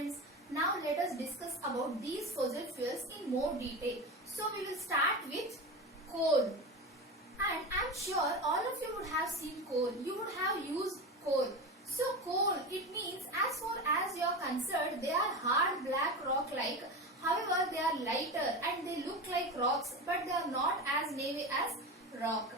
friends, now let us discuss about these fossil fuels in more detail. So we will start with coal. And I'm sure all of you would have seen coal. You would have used coal. So coal, it means as far as you are concerned, they are hard black rock like. However, they are lighter and they look like rocks, but they are not as navy as rock.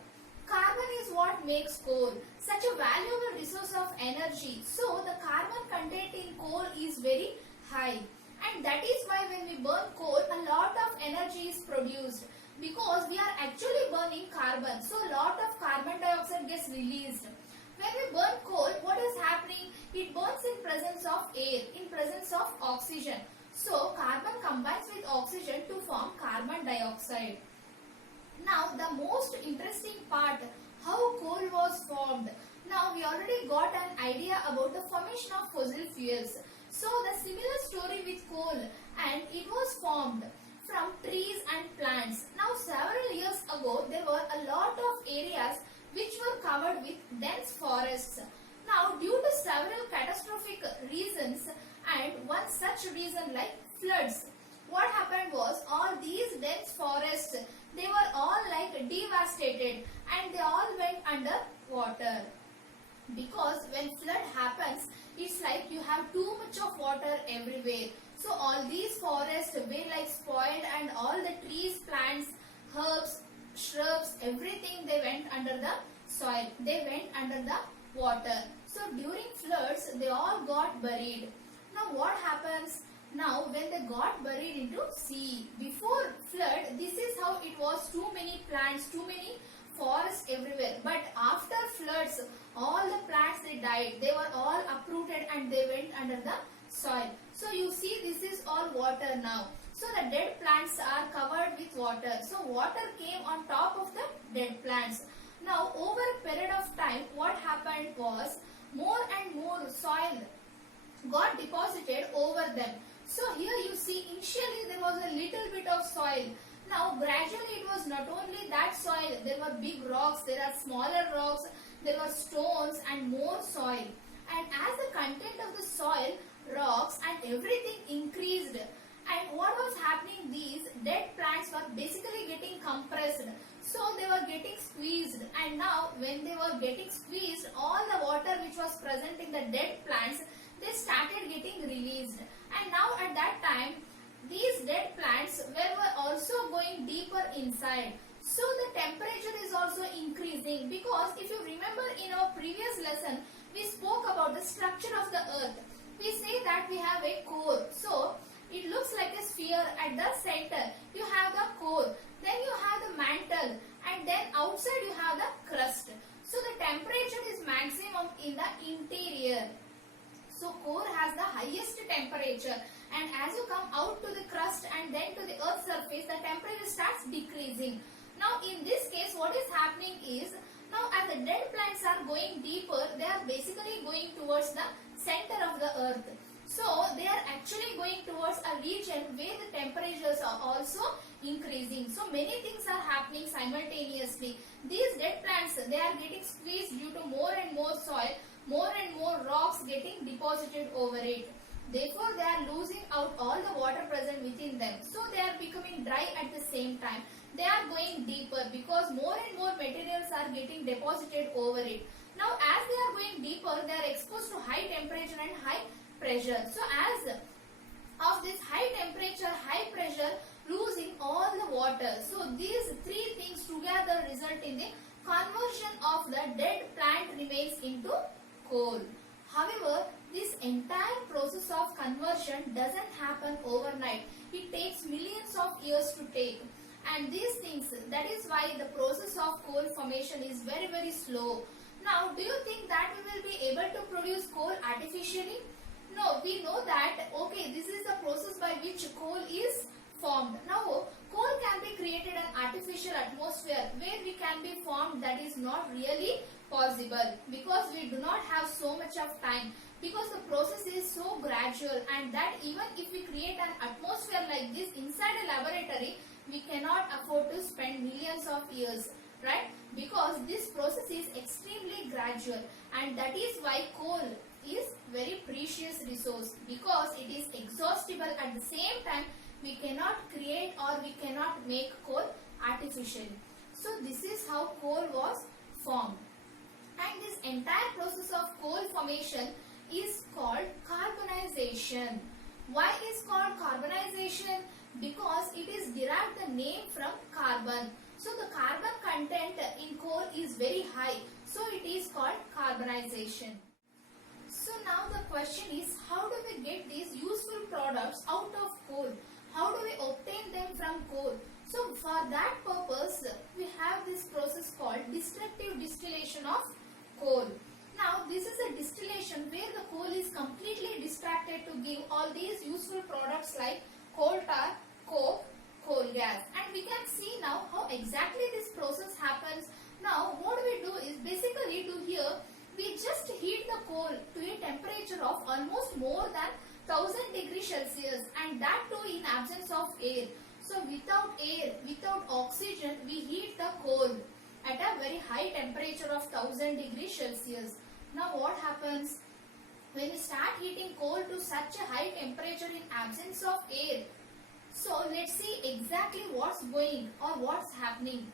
Carbon is what makes coal such a valuable resource of energy. So the carbon content in coal is very high, and that is why when we burn coal, a lot of energy is produced because we are actually burning carbon. So a lot of carbon dioxide gets released. When we burn coal, what is happening? It burns in presence of air, in presence of oxygen. So carbon combines with oxygen to form carbon dioxide. Now the most interesting part, how coal was formed. Now we already got an idea about the formation of fossil fuels. So the similar story with coal, and it was formed from trees and plants. Now several years ago there were a lot of areas which were covered with dense forests. Now due to several catastrophic reasons, and one such reason like floods, what happened was all these dense forests, they were all like devastated and they all went under water. Because when flood happens, it's like you have too much of water everywhere. So all these forests were like spoiled, and all the trees, plants, herbs, shrubs, everything they went under the soil. They went under the water. So during floods, they all got buried. Now what happens? Now when they got buried into sea, before flood, this is how it was, too many plants, too many forests everywhere. But after floods, all the plants they died, they were all uprooted and they went under the soil. So you see, this is all water now. So the dead plants are covered with water. So water came on top of the dead plants. Now over a period of time, what happened was more and more soil got deposited over them. So here you see, initially there was a little bit of soil. Now gradually it was not only that soil, there were big rocks, there are smaller rocks, there were stones and more soil. And as the content of the soil, rocks and everything increased, and what was happening, these dead plants were basically getting compressed. So they were getting squeezed, and now when they were getting squeezed, all the water which was present in the dead plants, they started getting released. And now at that time, these dead plants were also going deeper inside. So the temperature is also increasing, because if you remember in our previous lesson, we spoke about the structure of the earth. We say that we have a core. So it looks like a sphere. At the center you have the core, then you have the mantle, and then outside you have the crust. So the temperature is maximum in the interior. So core has the highest temperature, and as you come out to the crust and then to the earth's surface, the temperature starts decreasing. Now in this case, what is happening is, now as the dead plants are going deeper, they are basically going towards the center of the earth. So they are actually going towards a region where the temperatures are also increasing. So many things are happening simultaneously. These dead plants, they are getting squeezed due to more and more soil, more and more rocks getting deposited over it. Therefore, they are losing out all the water present within them. So they are becoming dry at the same time. They are going deeper because more and more materials are getting deposited over it. Now as they are going deeper, they are exposed to high temperature and high pressure. So as of this high temperature, high pressure, losing all the water. So these three things together result in the conversion of the dead plant remains into coal. However, this entire process of conversion doesn't happen overnight. It takes millions of years to take. And these things, that is why the process of coal formation is very, very slow. Now, do you think that we will be able to produce coal artificially? No, we know that, okay, this is the process by which coal is formed. Now, coal can be created an artificial atmosphere where we can be formed, that is not really possible, because we do not have so much of time, because the process is so gradual, and that even if we create an atmosphere like this inside a laboratory, we cannot afford to spend millions of years, right? Because this process is extremely gradual, and that is why coal is very precious resource because it is exhaustible. At the same time, we cannot create or we cannot make coal artificially. So this is how coal was formed. And this entire process of coal formation is called carbonization. Why is called carbonization? Because it is derived the name from carbon. So the carbon content in coal is very high. So it is called carbonization. So now the question is, how do we get these useful products out of coal? How do we obtain them from coal? So for that purpose, we have this process called destructive distillation of coal. Now this is a distillation where the coal is completely distracted to give all these useful products like coal tar, coke, coal gas. And we can see now how exactly this process happens. Now what we do is basically to here we just heat the coal to a temperature of almost more than 1000 degrees Celsius, and that too in absence of air. So without air, without oxygen, we heat the coal at a very high temperature of 1000 degrees Celsius. Now what happens? When we start heating coal to such a high temperature in absence of air, so let's see exactly what's going or what's happening.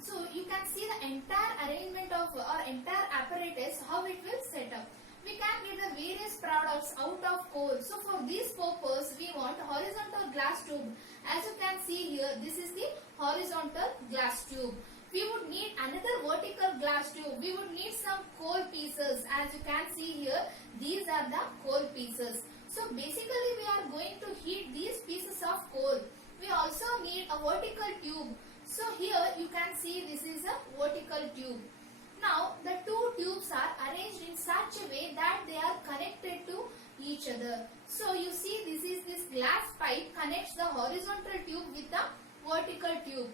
So you can see the entire arrangement of our entire apparatus, how it will set up. We can get the various products out of coal. So for this purpose, we want horizontal glass tube. As you can see here, this is the horizontal glass tube. We would need another vertical glass tube. We would need some coal pieces. As you can see here, these are the coal pieces. So basically we are going to heat these pieces of coal. We also need a vertical tube. So here you can see this is a vertical tube. Now the two tubes are arranged in such a way that they are connected to each other. So you see this glass pipe connects the horizontal tube with the vertical tube.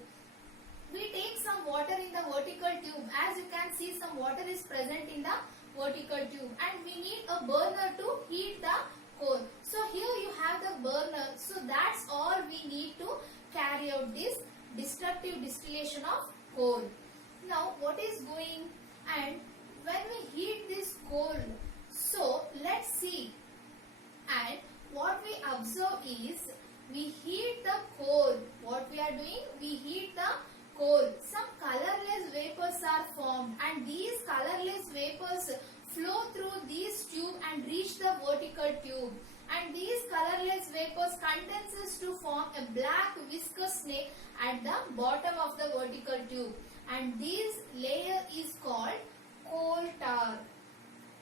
We take some water in the vertical tube. As you can see, some water is present in the vertical tube, and we need a burner to heat the coal. So here you have the burner. So that's all we need to carry out this destructive distillation of coal. Now what is going, and when we heat this coal, so let's see, and what we observe is we heat the coal. What we are doing, we heat the coal. Some colorless vapors are formed, and these colorless vapors flow through this tube and reach the vertical tube, and these colorless vapors condenses to form a black viscous snake at the bottom of the vertical tube, and this layer is called coal tar.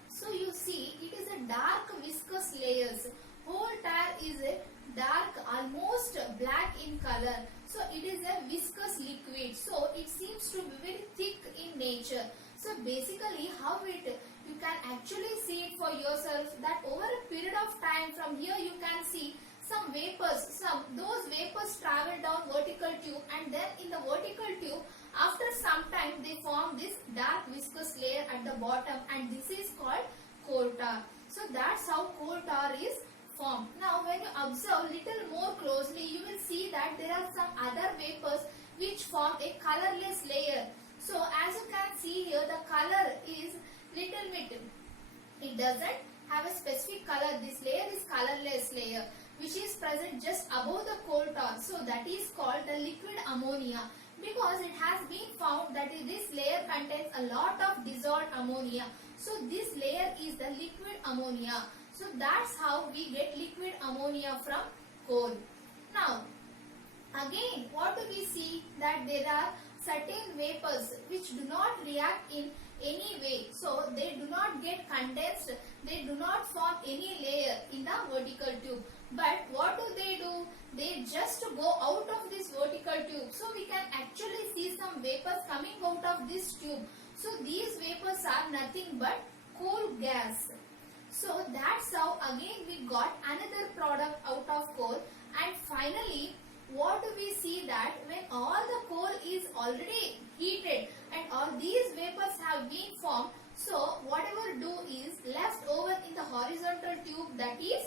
So you see, it is a dark viscous layers. Coal tar is a dark, almost black in color. So it is a viscous liquid. So it seems to be very thick in nature. So basically how you can actually see it for yourself, that over a period of time, from here you can see some vapors, those vapors travel down vertical tube, and then in the vertical tube, after some time they form this dark viscous layer at the bottom, and this is called coal tar. So that's how coal tar is formed. Now when you observe little more closely, you will see that there are some other vapors which form a colorless layer. So as you can see here, the color is little bit, it doesn't have a specific color. This layer is colorless layer which is present just above the coal tar. So that is called the liquid ammonia, because it has been found that this layer contains a lot of dissolved ammonia. So this layer is the liquid ammonia. So that's how we get liquid ammonia from coal. Now again, what do we see? That there are certain vapors which do not react in any way. So they do not get condensed, they do not form any layer in the vertical tube. But what do? They just go out of this vertical tube. So we can actually see some vapors coming out of this tube. So these vapors are nothing but coal gas. So that's how again we got another product out of coal. And finally, what do we see? That when all the coal is already heated and all these vapors have been formed, so whatever do is left over in the horizontal tube, that is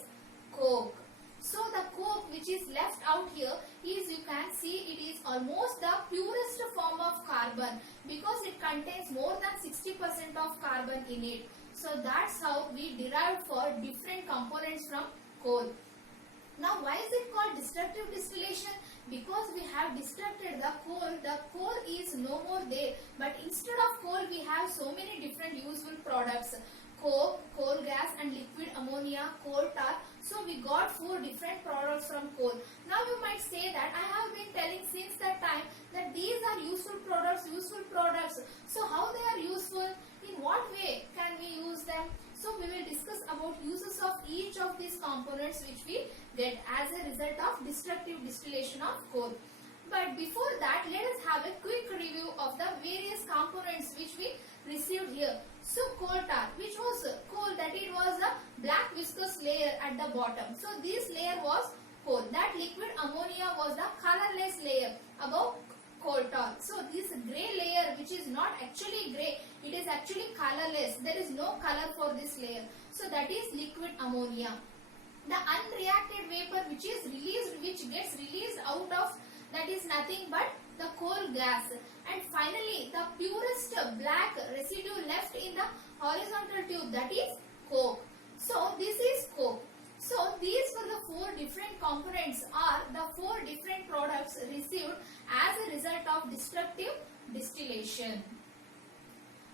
coke. So the coke which is left out here is, you can see, it is almost the purest form of carbon, because it contains more than 60% of carbon in it. So that's how we derived for different components from coal. Now why is it called destructive distillation? Because we have destructed the coal is no more there, but instead of coal we have so many different useful products: coke, coal gas and liquid ammonia, coal tar. So we got 4 different products from coal. Now you might say that I have been telling since that time that these are useful products. So how they are useful? In what way can we use them? So we will discuss about uses of each of these components which we get as a result of destructive distillation of coal. But before that, let us have a quick review of the various components which we received here. So coal tar, which was coal, that it was a black viscous layer at the bottom. So this layer was coal. That liquid ammonia was the colorless layer above coal tar. So this grey layer, which is not actually grey, it is actually colorless. There is no color for this layer. So that is liquid ammonia. The unreacted vapor which gets released out of, that is nothing but the coal gas. And finally the purest black residue left in the horizontal tube, that is coke. So this is coke. So these were the 4 different components, are the 4 different products received as a result of destructive distillation.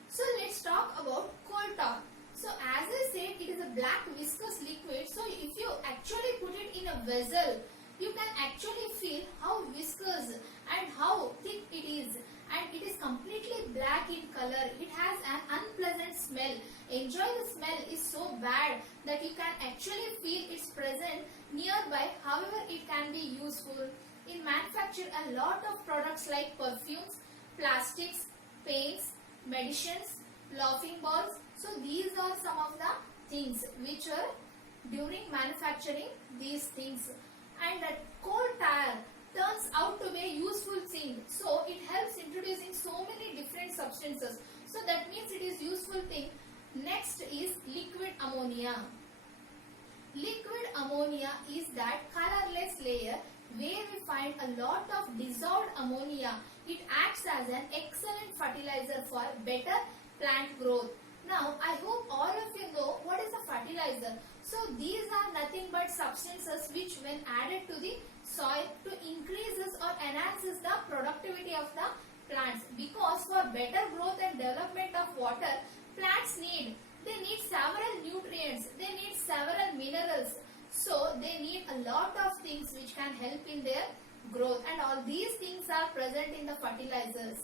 So let's talk about coal tar. So as I said, it is a black viscous liquid. So if you actually put it in a vessel, you can actually feel how viscous and how thick it is, and it is completely black in color. It has an unpleasant smell. Enjoy the smell is so bad that you can actually feel its presence nearby. However, it can be useful in manufacture a lot of products like perfumes, plastics, paints, medicines, laughing balls. So these are some of the things which are during manufacturing these things. And that coal tar turns out to be a useful thing. So it helps introducing so many different substances. So that means it is useful thing. Next is liquid ammonia. Liquid ammonia is that colorless layer where we find a lot of dissolved ammonia. It acts as an excellent fertilizer for better plant growth. Now I hope all of you know what is a fertilizer. So these are nothing but substances which when added to the soil to increases or enhances the productivity of the plants, because for better growth and development of water, plants need several nutrients, they need several minerals. So they need a lot of things which can help in their growth, and all these things are present in the fertilizers.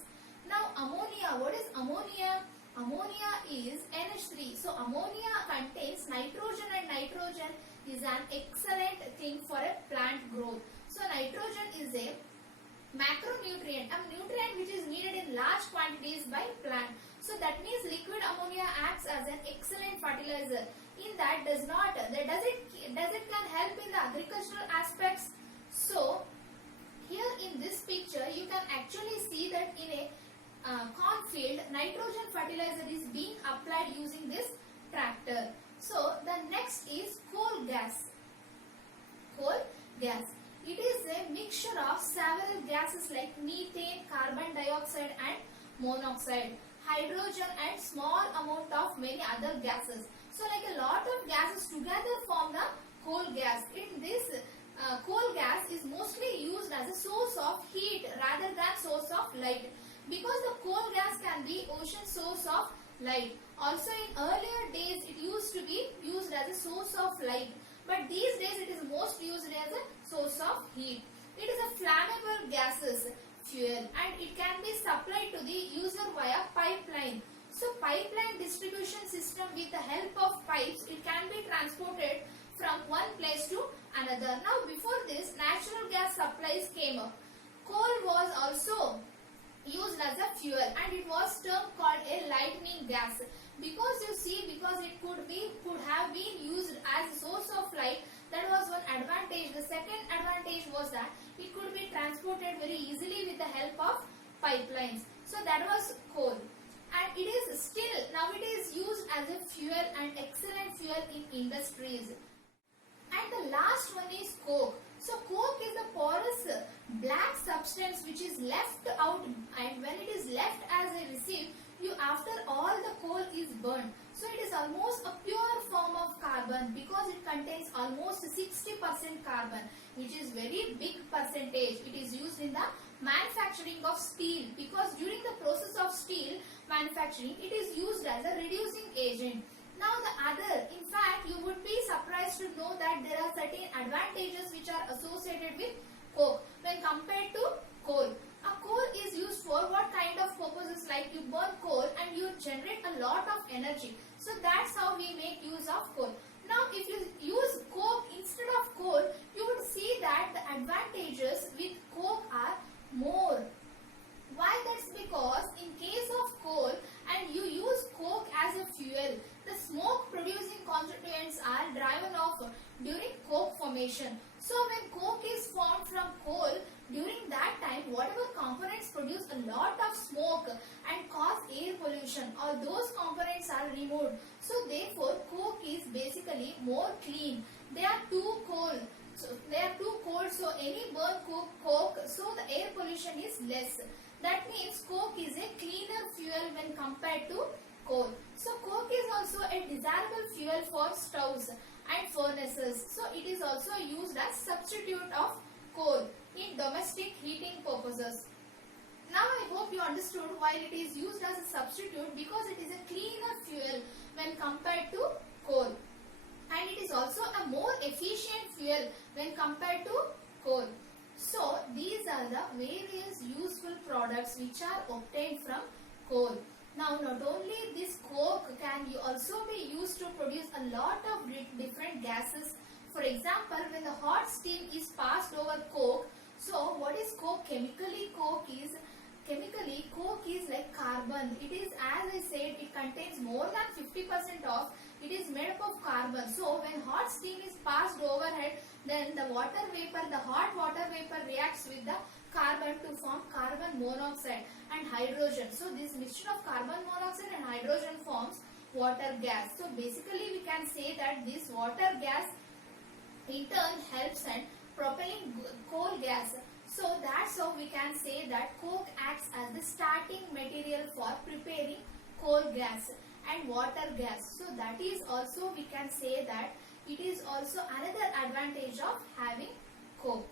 Now ammonia, what is ammonia? Ammonia is NH3. So ammonia contains nitrogen, and nitrogen is an excellent thing for a plant growth. So nitrogen is a macronutrient, a nutrient which is needed in large quantities by plant. So that means liquid ammonia acts as an excellent fertilizer. In that does it can help in the agricultural aspects. So here in this picture you can actually see that in a cornfield, nitrogen fertilizer is being applied using this tractor. So the next is coal gas. Coal gas. It is a mixture of several gases like methane, carbon dioxide and monoxide, hydrogen and small amount of many other gases. So like a lot of gases together form the coal gas. In this coal gas is mostly used as a source of heat rather than source of light, because the coal gas can be ocean source of light. Also in earlier days it used to be used as a source of light, but these days it is most used as a source of heat. It is a flammable gases fuel, and it can be supplied to the user via pipeline. So pipeline distribution system, with the help of pipes it can be transported from one place to another. Now before this, natural gas supplies came up. Coal was also used as a fuel, and it was term called a lightning gas, because you see, because it could have been used as a source of light. That was one advantage. The second advantage was that it could be transported very easily with the help of pipelines. So that was coal, and it is still now it is used as a fuel and excellent fuel in industries. And the last one is coke. So coke is a porous black substance which is left out, and when it is left as a receipt, after all the coal is burned, so it is almost a pure form of carbon because it contains almost 60% carbon, which is very big percentage. It is used in the manufacturing of steel because during the process of steel manufacturing it is used as a reducing agent. Now the other, in fact you would be surprised to know that there are certain advantages which are associated with coke when compared to coal. A coal is used for what kind of purposes, like you burn coal and you generate a lot of energy. So that's how we make use of coal. Now if you use coke instead of coal, you would see that the advantages with coke are more. Why? That's because in case of coal and you use coke as a fuel, the smoke producing constituents are driven off during coke formation. So when coke is formed from coal, during that time whatever components produce a lot of smoke and cause air pollution, all those components are removed. So therefore coke is basically more clean. They are too cold. So any burn coke, so the air pollution is less. That means coke is a cleaner fuel when compared to coal. So coke is also a desirable fuel for stoves and furnaces. So it is also used as substitute of coal in domestic heating purposes. Now I hope you understood why it is used as a substitute, because it is a cleaner fuel when compared to coal. And it is also a more efficient fuel when compared to coal. So these are the various useful products which are obtained from coal. Now not only this coke can also be used to produce a lot of different gases. For example, when the hot steam is passed over coke, so what is coke? Chemically coke is like carbon. It is, as I said, it contains more than 50% of, it is made up of carbon. So when hot steam is passed overhead, then the hot water vapor reacts with the carbon to form carbon monoxide and hydrogen. So this mixture of carbon monoxide and hydrogen forms water gas. So basically we can say that this water gas in turn helps in propelling coal gas. So that's how we can say that coke acts as the starting material for preparing coal gas and water gas. So that is also, we can say that it is also another advantage of having coke.